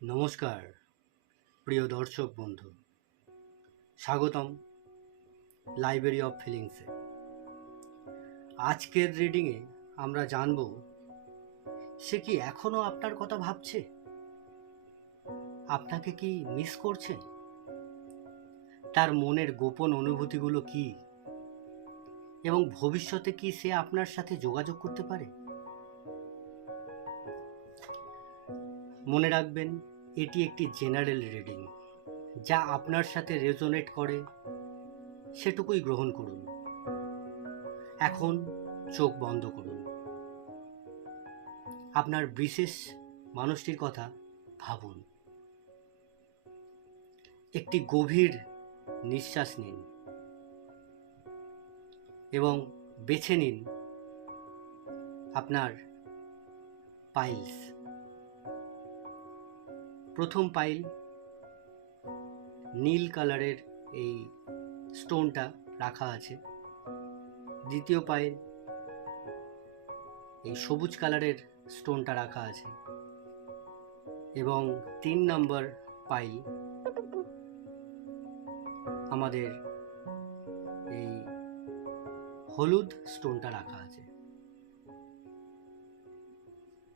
নমস্কার প্রিয় দর্শক বন্ধু, স্বাগতম লাইব্রেরি অফ ফিলিংসে। আজকের রিডিংয়ে আমরা জানব সে কি এখনো আপনার কথা ভাবছে, আপনাকে কি মিস করছে, তার মনের গোপন অনুভূতিগুলো কি, এবং ভবিষ্যতে কি সে আপনার সাথে যোগাযোগ করতে পারে। মনে রাখবেন, এটি একটি জেনারেল রিডিং। যা আপনার সাথে রেজোনেট করে সেটুকুই গ্রহণ করুন। এখন চোখ বন্ধ করুন, আপনার বিশেষ মানুষটির কথা ভাবুন। একটি গভীর নিঃশ্বাস নিন এবং বেছে নিন আপনার পাইলস। প্রথম পাইল, নীল কালারের এই স্টোনটা রাখা আছে। দ্বিতীয় পাইল, এই সবুজ কালারের স্টোনটা রাখা আছে। এবং 3 নম্বর পাইল আমাদের এই হলুদ স্টোনটা রাখা আছে।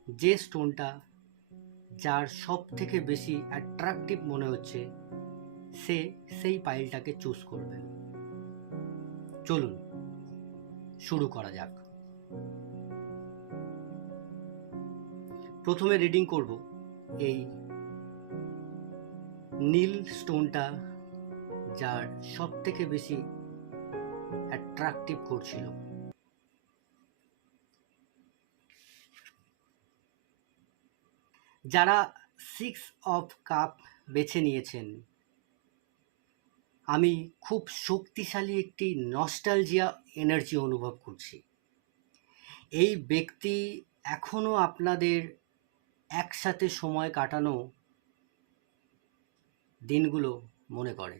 যে স্টোনটা যার সব থেকে বেশি অ্যাট্রাকটিভ মনে হচ্ছে সে সেই পাইলটাকে চুজ করবেন। চলুন শুরু করা যাক। প্রথমে রিডিং করব এই নীল স্টোনটা যার সব থেকে বেশি অ্যাট্রাকটিভ করছিল। যারা 6 অফ কাপ বেছে নিয়েছেন, আমি খুব শক্তিশালী একটি নস্টালজিয়া এনার্জি অনুভব করছি। এই ব্যক্তি এখনো আপনাদের একসাথে সময় কাটানো দিনগুলো মনে করে।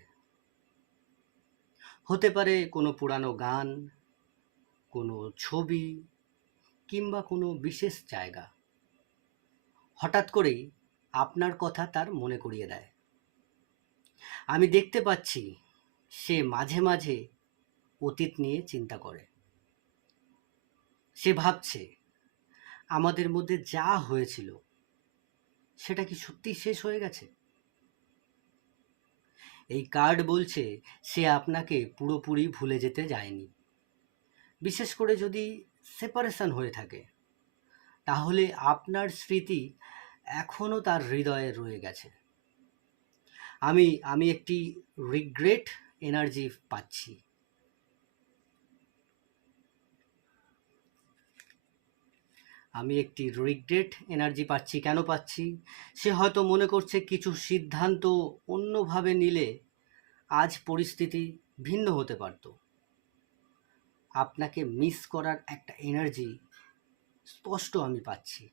হতে পারে কোনো পুরানো গান, কোনো ছবি, কিংবা কোনো বিশেষ জায়গা। হঠাৎ করেই আপনার কথা তার মনে করিয়ে দেয়। আমি দেখতে পাচ্ছি সে মাঝে মাঝে অতীত নিয়ে চিন্তা করে। সে ভাবছে আমাদের মধ্যে যা হয়েছিল সেটা কি সত্যি শেষ হয়ে গেছে। এই কার্ড বলছে সে আপনাকে পুরোপুরি ভুলে যেতে যায়নি। বিশেষ করে যদি সেপারেশন হয়ে থাকে, তাহলে আপনার স্মৃতি এখনো তার হৃদয়ে রয়ে গেছে। আমি একটি রিগ্রেট এনার্জি পাচ্ছি। কেন পাচ্ছি? সে হয়তো মনে করছে কিছু সিদ্ধান্ত অন্যভাবে নিলে আজ পরিস্থিতি ভিন্ন হতে পারত। আপনাকে মিস করার একটা এনার্জি স্পষ্ট আমি পাচ্ছি।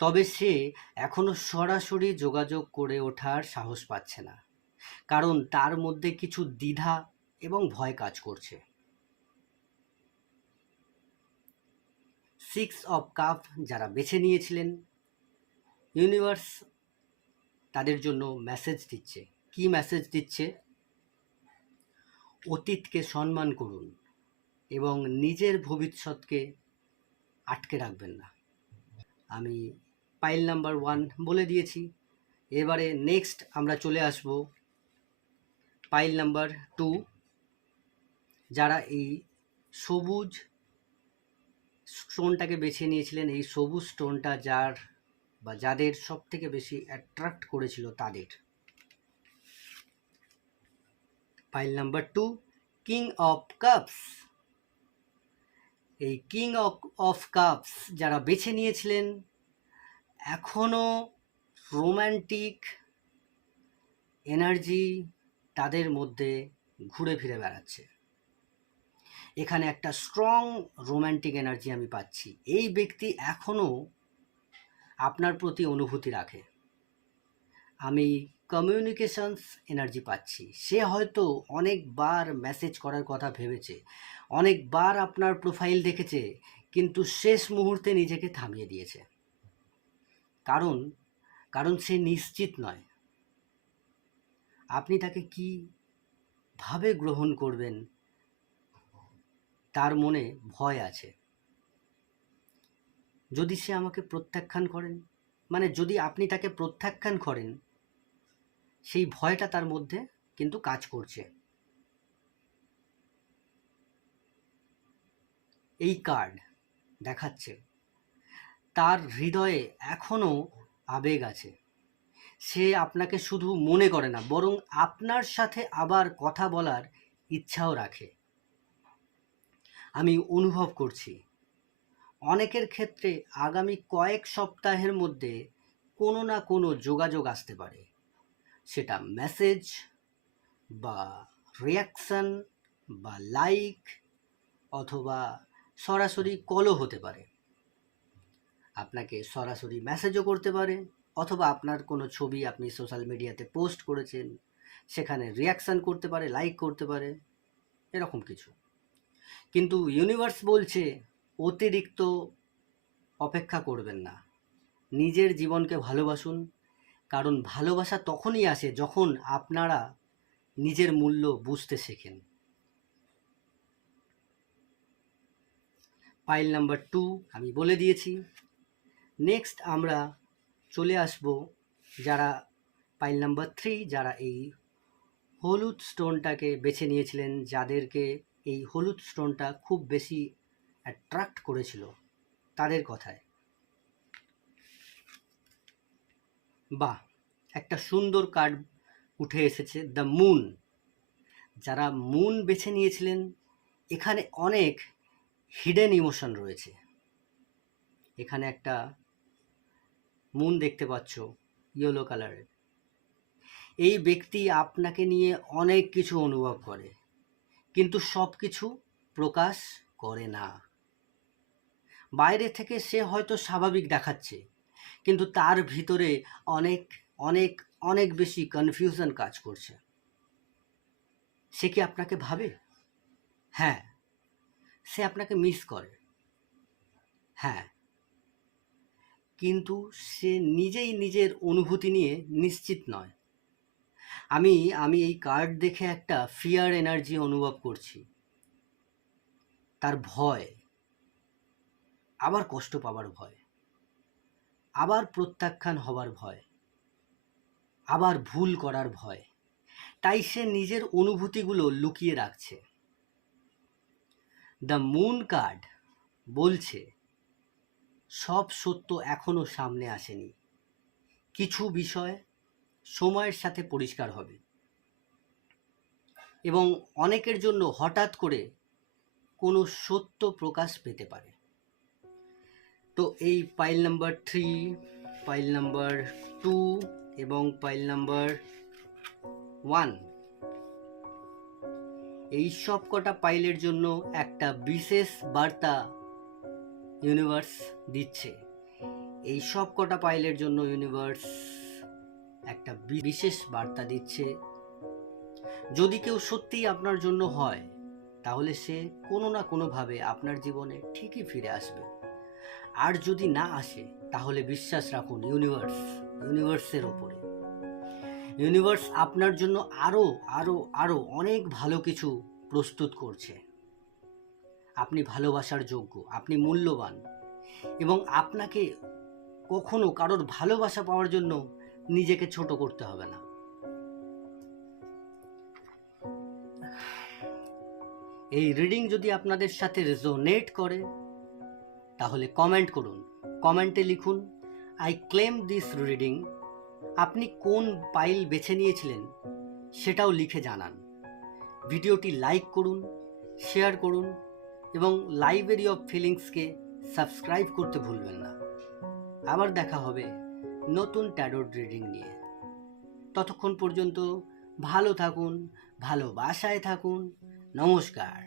তবে সে এখনো সরাসরি যোগাযোগ করে ওঠার সাহস পাচ্ছে না, কারণ তার মধ্যে কিছু দ্বিধা এবং ভয় কাজ করছে। 6 অফ কাপ যারা বেছে নিয়েছিলেন, ইউনিভার্স তাদের জন্য মেসেজ দিচ্ছে। কি মেসেজ দিচ্ছে? অতীতকে সম্মান করুন এবং নিজের ভবিষ্যৎকে আটকে রাখবেন না। আমি পাইল নাম্বার 1 বলে দিয়েছি। এবারে নেক্সট আমরা চলে আসব পাইল নাম্বার 2। যারা এই সবুজ স্টোনটাকে বেছে নিয়েছিলেন, এই সবুজ স্টোনটা যাদের সব থেকে বেশি অ্যাট্রাক্ট করেছিল তাদের। Pile number 2, king of cups. এই কিং অফ কাপস যারা বেছে নিয়েছিলেন, এখনো রোম্যান্টিক এনার্জি তাদের মধ্যে ঘুরে ফিরে বেড়াচ্ছে। এখানে একটা স্ট্রং রোম্যান্টিক এনার্জি আমি পাচ্ছি। এই ব্যক্তি এখনো আপনার প্রতি অনুভূতি রাখে। আমি কমিউনিকেশনস এনার্জি পাচ্ছি। সে হয়তো অনেকবার মেসেজ করার কথা ভেবেছে, অনেকবার আপনার প্রোফাইল দেখেছে, কিন্তু শেষ মুহূর্তে নিজেকে থামিয়ে দিয়েছে। কারণ কারণ সে নিশ্চিত নয়। আপনি তাকে কীভাবে গ্রহণ করবেন তার মনে ভয় আছে। যদি সে আমাকে প্রত্যাখ্যান করেন, মানে যদি আপনি তাকে প্রত্যাখ্যান করেন, সেই ভয়টা তার মধ্যে কিন্তু কাজ করছে। এই কার্ড দেখাচ্ছে তার হৃদয়ে এখনো আবেগ আছে। সে আপনাকে শুধু মনে করে না, বরং আপনার সাথে আবার কথা বলার ইচ্ছাও রাখে। আমি অনুভব করছি অনেকের ক্ষেত্রে আগামী কয়েক সপ্তাহের মধ্যে কোনো না কোনো যোগাযোগ আসতে পারে। সেটা মেসেজ বা রিয়াকশন বা লাইক অথবা সরাসরি কলও হতে পারে। আপনাকে সরাসরি মেসেজও করতে পারে, অথবা আপনার কোনো ছবি আপনি সোশ্যাল মিডিয়াতে পোস্ট করেছেন, সেখানে রিয়াকশান করতে পারে, লাইক করতে পারে, এরকম কিছু। কিন্তু ইউনিভার্স বলছে অতিরিক্ত অপেক্ষা করবেন না, নিজের জীবনকে ভালোবাসুন। কারণ ভালোবাসা তখনই আসে যখন আপনারা নিজের মূল্য বুঝতে শেখেন। পাইল নাম্বার 2 আমি বলে দিয়েছি। নেক্সট আমরা চলে আসব যারা পাইল নাম্বার 3, যারা এই হলুদ স্টোনটাকে বেছে নিয়েছিলেন, যাদেরকে এই হলুদ স্টোনটা খুব বেশি অ্যাট্রাক্ট করেছিল, তাদের কথায়। বাহ, একটা সুন্দর কার্ড উঠে এসেছে, দ্য মুন। যারা মুন বেছে নিয়েছিলেন, এখানে অনেক হিডেন ইমোশন রয়েছে। এখানে একটা মুন দেখতে পাচ্ছ, ইয়েলো কালারের। এই ব্যক্তি আপনাকে নিয়ে অনেক কিছু অনুভব করে, কিন্তু সব কিছু প্রকাশ করে না। বাইরে থেকে সে হয়তো স্বাভাবিক দেখাচ্ছে, কিন্তু তার ভিতরে অনেক অনেক অনেক বেশি কনফিউশন কাজ করছে। সে কি আপনাকে ভাবে? হ্যাঁ। সে আপনাকে মিস করে? হ্যাঁ। কিন্তু সে নিজেই নিজের অনুভূতি নিয়ে নিশ্চিত নয়। আমি এই কার্ড দেখে একটা ফিয়ার এনার্জি অনুভব করছি। তার ভয়, আবার কষ্ট পাওয়ার ভয়, আবার প্রত্যাখ্যান হবার ভয়, আবার ভুল করার ভয়। তাই সে নিজের অনুভূতিগুলো লুকিয়ে রাখছে। দ্য মুন কার্ড বলছে সব সত্য এখনো সামনে আসেনি। কিছু বিষয় সময়ের সাথে পরিষ্কার হবে, এবং অনেকের জন্য হঠাৎ করে কোনো সত্য প্রকাশ পেতে পারে। তো এই পাইল নাম্বার 3, পাইল নাম্বার 2 এবং পাইল নাম্বার 1, এই সব কটা পাইলের জন্য একটা বিশেষ বার্তা ইউনিভার্স দিচ্ছে। এই সব কটা পাইলের জন্য ইউনিভার্স একটা বিশেষ বার্তা দিচ্ছে। যদি কেউ সত্যিই আপনার জন্য হয়, তাহলে সে কোনো না কোনোভাবে আপনার জীবনে ঠিকই ফিরে আসবে। আর যদি না আসে, তাহলে বিশ্বাস রাখুন ইউনিভার্সের ওপরে। ইউনিভার্স আপনার জন্য আরো আরো আরো অনেক ভালো কিছু প্রস্তুত করছে। আপনি ভালোবাসার যোগ্য, আপনি মূল্যবান, এবং আপনাকে কখনো কারোর ভালোবাসা পাওয়ার জন্য নিজেকে ছোট করতে হবে না। এই রিডিং যদি আপনাদের সাথে রেজোনেট করে, তাহলে কমেন্ট করুন। কমেন্টে লিখুন, আই ক্লেম দিস রিডিং। আপনি কোন পাইল বেছে নিয়েছিলেন সেটাও লিখে জানান। ভিডিওটি লাইক করুন, শেয়ার করুন, এবং লাইব্রেরি অফ ফিলিংসকে সাবস্ক্রাইব করতে ভুলবেন না। আবার দেখা হবে নতুন ট্যারোট রিডিং নিয়ে। ততক্ষণ পর্যন্ত ভালো থাকুন, ভালোবাসায় থাকুন। নমস্কার।